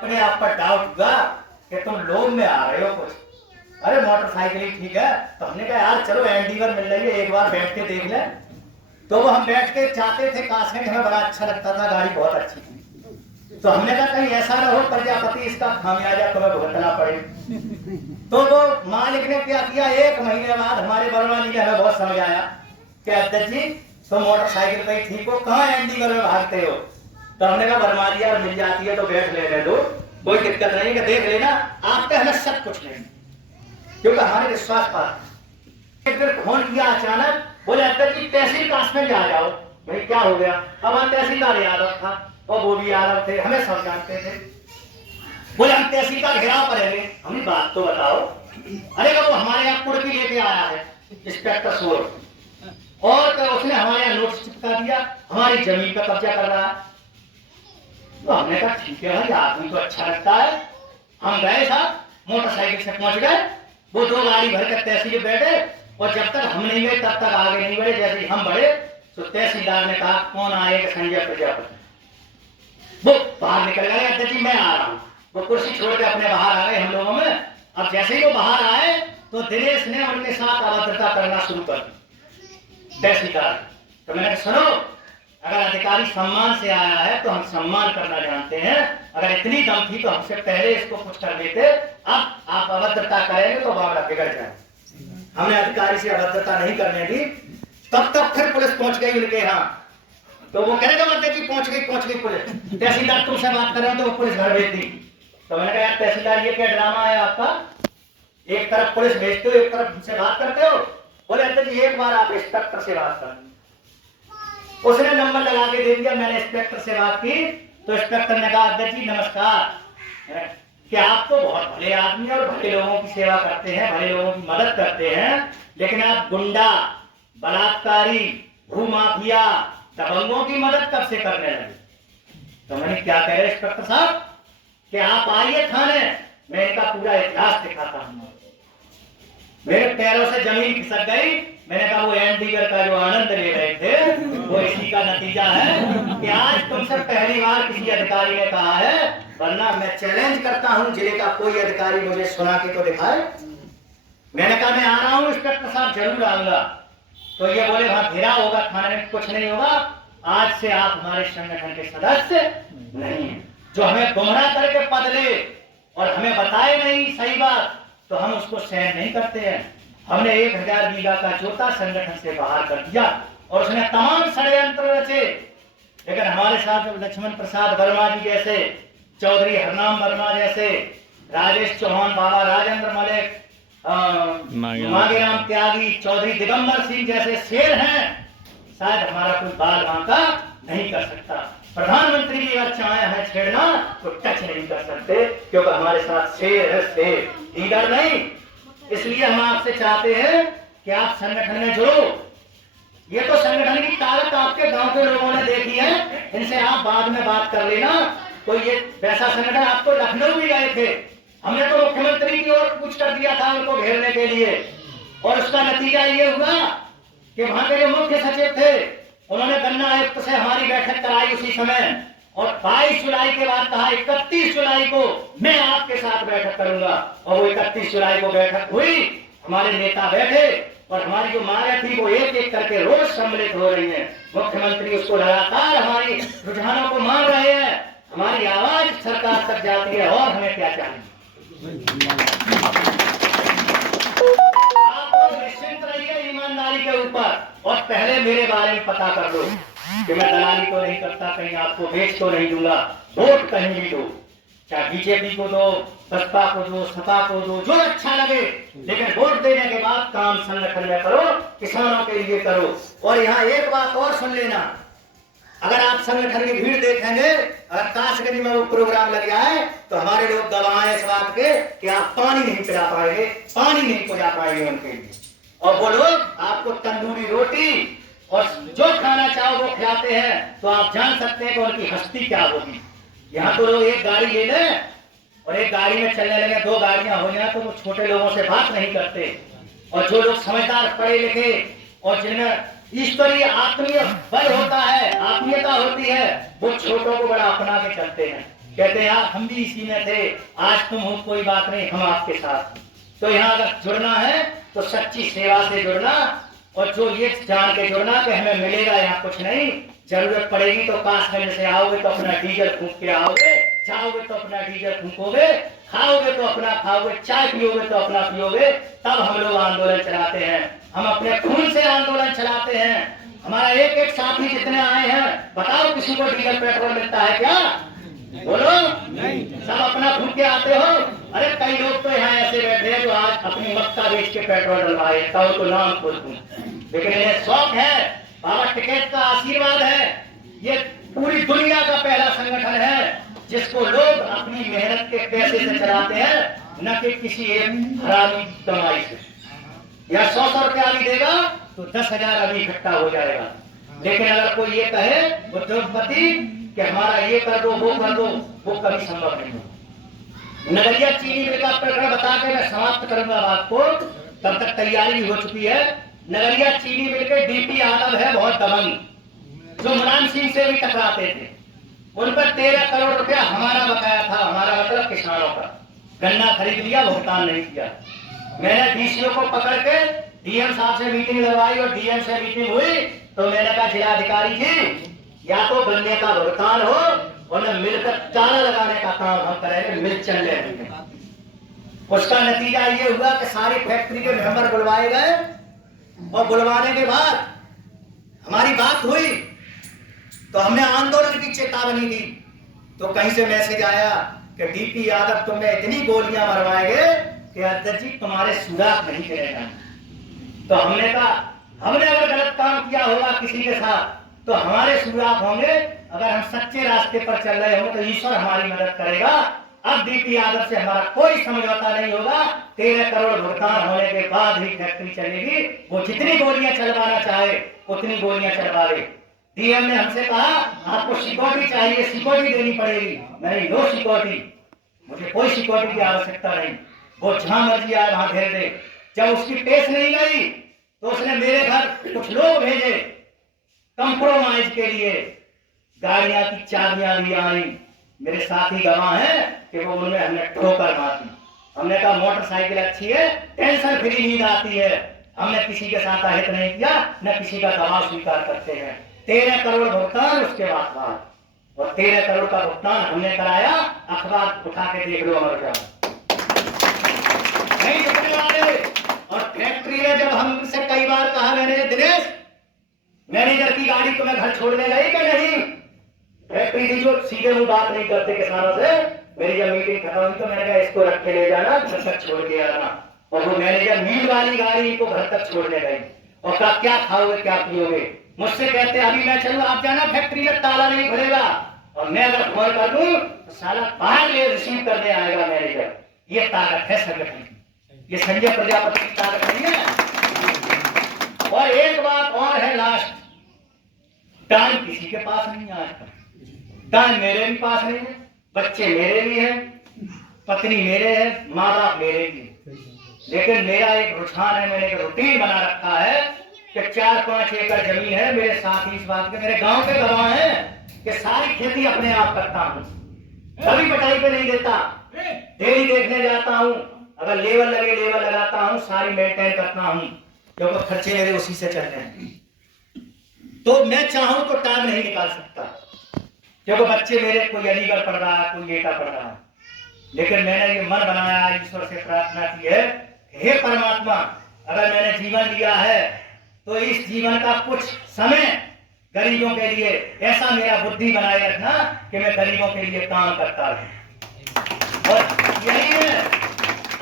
अपने आप पर डाउट हुआ कि तुम लोभ में आ रहे हो कुछ। अरे मोटरसाइकिल ही ठीक है। तो हमने कहा यार चलो एंडीवर मिल रही है, एक बार बैठ के देख ले। तो वो हम बैठ के चाहते थे, काशमेट हमें बड़ा अच्छा लगता था, गाड़ी बहुत अच्छी थी। तो हमने कहा कहीं ऐसा ना हो प्रजापति इसका खामियाजा तुम्हें भुगतना पड़े। तो वो मालिक ने क्या किया, 1 महीने बाद हमारे बर्मा जी ने हमें बहुत समझाया कि अध्यक्ष जी तो मोटरसाइकिल पे ही ठीक हो, कहाँ एंडीवर में भागते हो। तो हमने कहा वर्मा जी यार मिल जाती है तो बैठ ले दो, कोई दिक्कत नहीं है, देख लेना, आपके हमें सब कुछ नहीं, क्योंकि हमारे विश्वास पर। एक दिन फोन किया अचानक, बोले अध्यक्ष जी तहसील काशमेट आ जाओ। भाई क्या हो गया। अब हम तहसीलदार यादव था और वो भी यादव थे, हमें सब जानते थे। बोले हम तहसील का घेराव करेंगे। हमने बात तो बताओ। अरे वो हमारे यहाँ कुर्की लेके आया है इंस्पेक्टर सोर, और उसने हमारे यहाँ नोटिस चिपका दिया, हमारी जमीन पर कब्जा कर रहा है। तो हमने कहा ठीक है भाई, आदमी तो अच्छा लगता है। हम गए साहब, मोटरसाइकिल से पहुंच गए, वो 2 गाड़ी भर कर तहसील बैठे, और जब तक हम नहीं गए तब तक आगे नहीं बढ़े। जैसे ही हम बढ़े तो तहसीलदार ने कहा कौन आएगा, संजय प्रजापति। वो बाहर निकल गए, अध्यक्ष जी मैं आ रहा हूँ। वो कुर्सी छोड़ के अपने बाहर आ गए हम लोगों में। अब जैसे ही वो बाहर आए तो दिनेश ने उनके साथ अभद्रता करना शुरू कर दी, तहसीलदार। तो मैंने कहा सुनो, अगर अधिकारी सम्मान से आया है तो हम सम्मान करना जानते हैं, अगर इतनी दम थी तो हमसे पहले इसको कुछ कर देते। अब आप अभद्रता करेंगे तो मामला बिगड़ जाए। हमने अधिकारी से अभद्रता नहीं करने दी। तब तक फिर पुलिस पहुंच गई उनके यहाँ। तो वो कहेगा मतलब कि पहुंच गई पुलिस। तहसीलदार तुमसे बात कर रहे हो तो वो पुलिस घर भेज दी। तो मैंने कहा यार तहसीलदार ये क्या ड्रामा है आपका, एक तरफ पुलिस भेजते हो एक तरफ हमसे बात करते हो। बोले अध्यक्ष जी एक बार आप इंस्पेक्टर से बात कर। उसने नंबर लगा के दे दिया, मैंने इंस्पेक्टर से बात की। तो इंस्पेक्टर ने कहा अध्यक्ष जी नमस्कार, कि आप तो बहुत भले आदमी और भले लोगों की सेवा करते हैं, भले लोगों की मदद करते हैं, लेकिन आप गुंडा, बलात्कारी, भूमाफिया, दबंगों की मदद कब से करने लगे। तो मैंने क्या कह रहे इंस्पेक्टर साहब कि आप आइए थाने, मैं इनका पूरा इतिहास दिखाता हूँ। मेरे पैरों से जमीन खिसक गई। मैंने कहा वो एंडीवर का जो आनंद ले रहे थे वो इसी का नतीजा है कि आज तुमसे पहली बार किसी अधिकारी ने कहा है, वरना मैं चैलेंज करता हूं जिले का कोई अधिकारी मुझे सुना के तो दिखाए। मैंने कहा मैं आ रहा हूं इंस्पेक्टर साहब, जरूर आऊंगा। तो ये बोले वहां घेरा होगा, थाने में कुछ नहीं होगा, आज से आप हमारे संगठन के सदस्य नहीं है। जो हमें गुमराह करके पद ले और हमें बताए नहीं सही बात, तो हम उसको सहन नहीं करते हैं। हमने 1000 बीघा का जोता संगठन से बाहर कर दिया और उसने तमाम षड्यंत्र रचे। लेकिन हमारे साथ लक्ष्मण प्रसाद वर्मा जी जैसे, चौधरी हरनाम वर्मा जैसे, राजेश चौहान, बाबा राजेंद्र मलिक, मांगेराम त्यागी, चौधरी दिगंबर सिंह जैसे शेर हैं, शायद हमारा कोई बाल बांका नहीं कर सकता। प्रधानमंत्री जी अगर चाहे हैं छेड़ना तो टच नहीं कर सकते, क्योंकि हमारे साथ शेर है, शेर, लीडर नहीं। इसलिए हम आपसे चाहते हैं कि आप संगठन में जुड़ो। ये तो संगठन की ताकत आपके गांव के लोगों ने देखी है, इनसे आप बाद में बात कर लेना। तो ये वैसा संगठन, आप तो लखनऊ भी गए थे, हमने तो मुख्यमंत्री की ओर पूछ कर दिया था उनको घेरने के लिए, और उसका नतीजा ये हुआ कि वहां के जो मुख्य सचिव थे उन्होंने गन्ना आयुक्त से हमारी बैठक कराई उसी समय, और 22 जुलाई के बाद कहा 31 जुलाई को मैं आपके साथ बैठक करूंगा। और वो 31 जुलाई को बैठक हुई, हमारे नेता बैठे और हमारी जो मांगे थी वो एक एक करके रोज सम्मिलित हो रही है। मुख्यमंत्री उसको लगातार हमारी रुझानों को मान रहे हैं, हमारी आवाज सरकार तक जाती है। और हमें क्या चाहिए, आप लोग निश्चिंत रहिए ईमानदारी के ऊपर, और पहले मेरे बारे में पता कर लो कि मैं दलाली तो नहीं करता, कहीं आपको बेच तो नहीं दूंगा। वोट कहीं भी दो, चाहे बीजेपी को दो, बसपा को दो, सपा को दो, जो अच्छा लगे, लेकिन वोट देने के बाद काम संगठन में करो, किसानों के लिए करो। और यहाँ एक बात और सुन लेना, अगर आप संगठन की भीड़ देखेंगे, अगर काशगंज में वो प्रोग्राम लग जाए तो हमारे लोग दबाए इस बात के कि आप पानी नहीं पिला पाएंगे, पानी नहीं पहुंचा पाएंगे उनके लिए। और वो लोग आपको तंदूरी रोटी और जो खाना चाहो वो खिलाते हैं, तो आप जान सकते हैं कि उनकी हस्ती क्या होगी। यहाँ तो लोग एक गाड़ी ले लें और एक गाड़ी में चलने लगे, 2 गाड़ियां हो जाए तो वो छोटे लोगों से बात नहीं करते। और जो लोग समझदार, पढ़े लिखे और जिनमें ईश्वरीय आत्मीय बल होता है, आत्मीयता होती है, वो छोटों को बड़ा अपना के चलते हैं। कहते हैं यार हम भी इसी में थे, आज तुम हो कोई बात नहीं, हम आपके साथ। तो यहाँ अगर जुड़ना है तो सच्ची सेवा से जुड़ना, और जो ये जान के जुड़ना कि हमें मिलेगा यहाँ कुछ नहीं, जरूरत पड़ेगी तो कासगंज से आओगे तो अपना डीजल फूंक के आओगे, जाओगे तो अपना डीजल फूंकोगे, खाओगे तो अपना खाओगे, चाय पियोगे तो अपना पियोगे। तब हम लोग आंदोलन चलाते हैं, हम अपने खून से आंदोलन चलाते हैं। हमारा एक एक साथी जितने आए हैं, बताओ किसी को डीजल पेट्रोल मिलता है क्या? बोलो नहीं, सब अपना फूंक के आते हो। अरे कई लोग तो यहाँ ऐसे बैठे हैं जो आज अपनी मक्का बेच के पेट्रोल डलवाए, तब तो नाम खोल दूं, लेकिन इन्हें शौक है, बाबा टिकैत का आशीर्वाद है। ये पूरी दुनिया का पहला संगठन है जिसको लोग अपनी मेहनत के पैसे से चलाते हैं, न कि किसी एक हरामी कमाई से। या 100 रुपया भी देगा तो 10,000 अभी इकट्ठा हो जाएगा। लेकिन अगर कोई ये कहे उद्योगपति कि हमारा ये कर दो वो कर दो, वो कभी संभव नहीं हो। नगरिया चीनी मिल का प्रकरण बता के मैं समाप्त करूंगा बात को, तब तक तैयारी हो चुकी है। नगरिया चीनी मिल के डीपी यादव है बहुत दबंग, जो मुलायम सिंह से भी टकराते थे। उन पर 13 करोड़ रुपया हमारा बकाया था, हमारा मतलब किसानों का। गन्ना खरीद लिया, भुगतान नहीं किया। मैंने डीसीओ को पकड़ के डीएम साहब से मीटिंग लगवाई और डीएम से मीटिंग हुई तो मैंने कहा जिलाधिकारी जी, या तो गन्ने का भुगतान हो और न मिलकर ताला लगाने का काम हम करेंगे, मिल चल रहे। उसका नतीजा ये हुआ कि सारी फैक्ट्री के मेंबर बुलवाए गए, और बुलवाने के बाद हमारी बात हुई तो हमने आंदोलन की चेतावनी दी। तो कहीं से मैसेज आया कि डीपी यादव तुम्हें इतनी गोलियां मरवाएंगे कि अध्यक्ष जी तुम्हारे सुराग नहीं चलेगा। तो हमने कहा हमने अगर गलत काम किया होगा किसी के साथ तो हमारे सुराग होंगे, अगर हम सच्चे रास्ते पर चल रहे होंगे तो ईश्वर हमारी मदद करेगा। अब डीपी यादव से हमारा कोई समझौता नहीं होगा। 13 करोड़ भुगतान होने के बाद ही फैक्ट्री चलेगी। वो जितनी गोलियां चलवाना चाहे उतनी गोलियां चलवा ले। डीएम ने हमसे कहा आपको सिक्योरिटी चाहिए, सिक्योरिटी देनी पड़ेगी। नहीं, नो सिक्योरिटी, मुझे कोई सिक्योरिटी की आवश्यकता नहीं, वो जहां मर्जी आए वहां घेर दे। जब उसकी पेश नहीं गई तो उसने मेरे घर कुछ लोग भेजे कंप्रोमाइज के लिए। गाड़ियां की चाबियां भी आई, मेरे साथी गवाह हैं कि वो उनमें हमने ठोकर मारी। हमने कहा मोटरसाइकिल अच्छी है, टेंशन फ्री नींद आती है। हमने किसी के साथ अहित नहीं किया, न किसी का दबाव स्वीकार करते हैं। 13 करोड़ भुगतान उसके बाद, और 13 करोड़ का भुगतान हमने कराया। अखबार उठा के देख लो अमर जाओ, नहीं रुकने वाले। और फैक्ट्री में जब हमसे कई बार कहा मैंने, दिनेश मैनेजर की गाड़ी को मैं घर छोड़ने गई कि नहीं, फैक्ट्री की जो सीधे मुंह बात नहीं करते किसानों से। मेरी जब मीटिंग खत्म हुई तो मैंने कहा इसको रख के ले जाना, घर तक छोड़ के आना। और वो मैनेजर नील वाली गाड़ी को घर तक छोड़ने गई और कहा क्या खाओगे क्या पियोगे। मुझसे कहते अभी मैं चलूं, आप जाना फैक्ट्री में ताला नहीं खुलेगा, और मैं अगर फोन कर दूं तो साला बाहर ले रिसीव करने आएगा मैनेजर। ये ताकत है संगठन की, ये संजय प्रजापति की ताकत नहीं है। और एक बात और है लास्ट, टाइम किसी के पास नहीं है। आज तक टाइम मेरे भी पास नहीं है, बच्चे मेरे भी हैं, पत्नी मेरे है, माँ बाप मेरे भी है। लेकिन मेरा एक रुझान है, मैंने एक रूटीन बना रखा है कि 4-5 एकड़ जमीन है। मेरे साथ इस बात के मेरे गांव के गवाह हैं कि सारी खेती अपने आप करता हूँ, कभी बटाई पे नहीं देता, डेली देखने जाता हूँ, अगर लेबर लगे लेबर लगाता हूँ, सारी मेंटेन करता हूँ, क्योंकि खर्चे मेरे उसी से चल रहे हैं। तो मैं चाहूं तो टाइम नहीं निकाल सकता, क्योंकि बच्चे मेरे, कोई अलीगढ़ पढ़ रहा है, कोई एटा पढ़ रहा है। लेकिन मैंने ये मन बनाया, ईश्वर से प्रार्थना की है, हे परमात्मा अगर मैंने जीवन लिया है तो इस जीवन का कुछ समय गरीबों के लिए ऐसा मेरा बुद्धि बनाए रखना कि मैं गरीबों के लिए काम करता रहूं। और यही मैं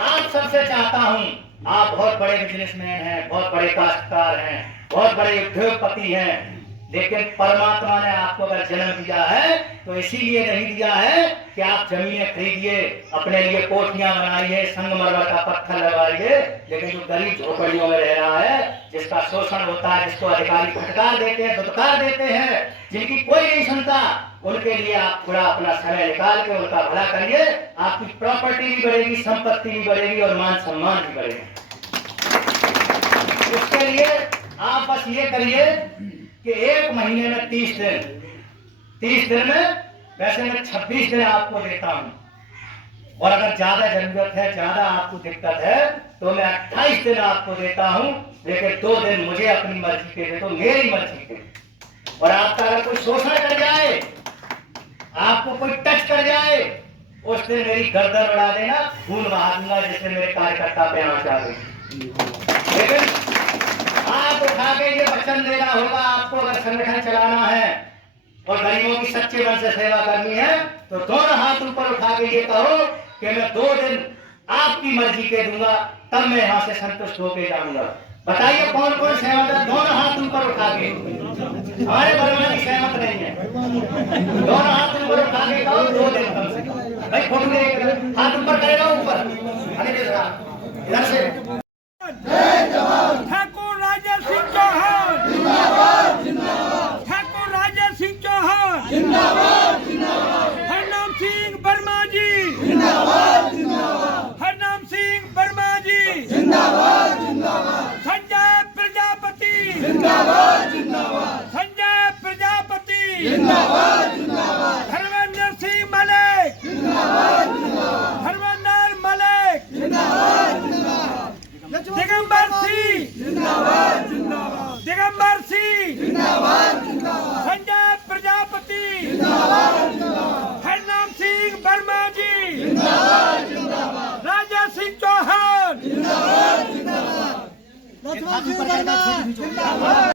आप सबसे चाहता हूं। आप बहुत बड़े बिजनेसमैन हैं, बहुत बड़े काश्तकार हैं, बहुत बड़े उद्योगपति हैं, लेकिन परमात्मा ने आपको अगर जन्म दिया है तो इसीलिए नहीं दिया है कि आप जमीनें खरीदिए, अपने लिए कोठियां बनाइए, संगमरमर का पत्थर लगाइए। लेकिन जो गरीब झोपड़ियों में रह रहा है, जिसका शोषण होता है, जिसको अधिकारी फटकार देते हैं, दुत्कार देते हैं, जिनकी कोई नहीं सुनता, उनके लिए आप थोड़ा अपना समय निकाल के उनका भला करिए। आपकी प्रॉपर्टी भी बढ़ेगी, संपत्ति भी बढ़ेगी और मान सम्मान भी बढ़ेगा। उसके लिए आप बस ये करिए कि 1 महीने में 30 दिन में वैसे मैं 26 दिन आपको देता हूं, और अगर ज्यादा जरूरत है, ज्यादा आपको दिक्कत है, तो मैं 28 दिन आपको देता हूं, लेकिन 2 दिन मुझे अपनी मर्जी के दे दो, मेरी मर्जी के। और आपका अगर कोई शोषण कर जाए, आपको कोई टच कर जाए, उस दिन मेरी गर्दन उड़ा देना, खून बहा दूंगा, जिससे मेरे कार्यकर्ता पे आंच आ गई। लेकिन आप उठा के ये वचन देना होगा, आपको अगर संगठन चलाना है और गरीबों की सच्चे मन से सेवा करनी है, तो दोनों हाथ ऊपर उठा के ये कहो कि मैं 2 दिन आपकी मर्जी के दूंगा, तब मैं यहाँ से संतुष्ट होके जाऊंगा। बताइए कौन कौन सहमत है? दोनों हाथ ऊपर उठा के। हमारे वर्मा जी सहमत नहीं है। दोनों हाथ ऊपर उठा के कहो 2 दिन कम से कम। भाई फोटो देख, हाथ ऊपर करेगा ऊपर, इधर से। जय जवान। ठाकुर राजा सिंह चौहान जिंदाबाद जिंदाबाद। ठाकुर राजा सिंह चौहान जिंदाबाद जिंदाबाद। हरनाम सिंह वर्मा जी जिंदाबाद जिंदाबाद। हरनाम सिंह वर्मा जी जिंदाबाद जिंदाबाद। संजय प्रजापति जिंदाबाद जिंदाबाद। संजय प्रजापति जिंदाबाद जिंदाबाद। हरविंदर सिंह मलिक जिंदाबाद जिंदाबाद। हरविंदर मलिक जिंदाबाद जिंदाबाद। दिगंबर सिंह जिंदाबाद जिंदाबाद। दिगंबर सिंह जिंदाबाद जिंदाबाद। संजय प्रजापति जिंदाबाद जिंदाबाद। हरनाम सिंह वर्मा जी जिंदाबाद जिंदाबाद। राजा सिंह चौहान जिंदाबाद जिंदाबाद।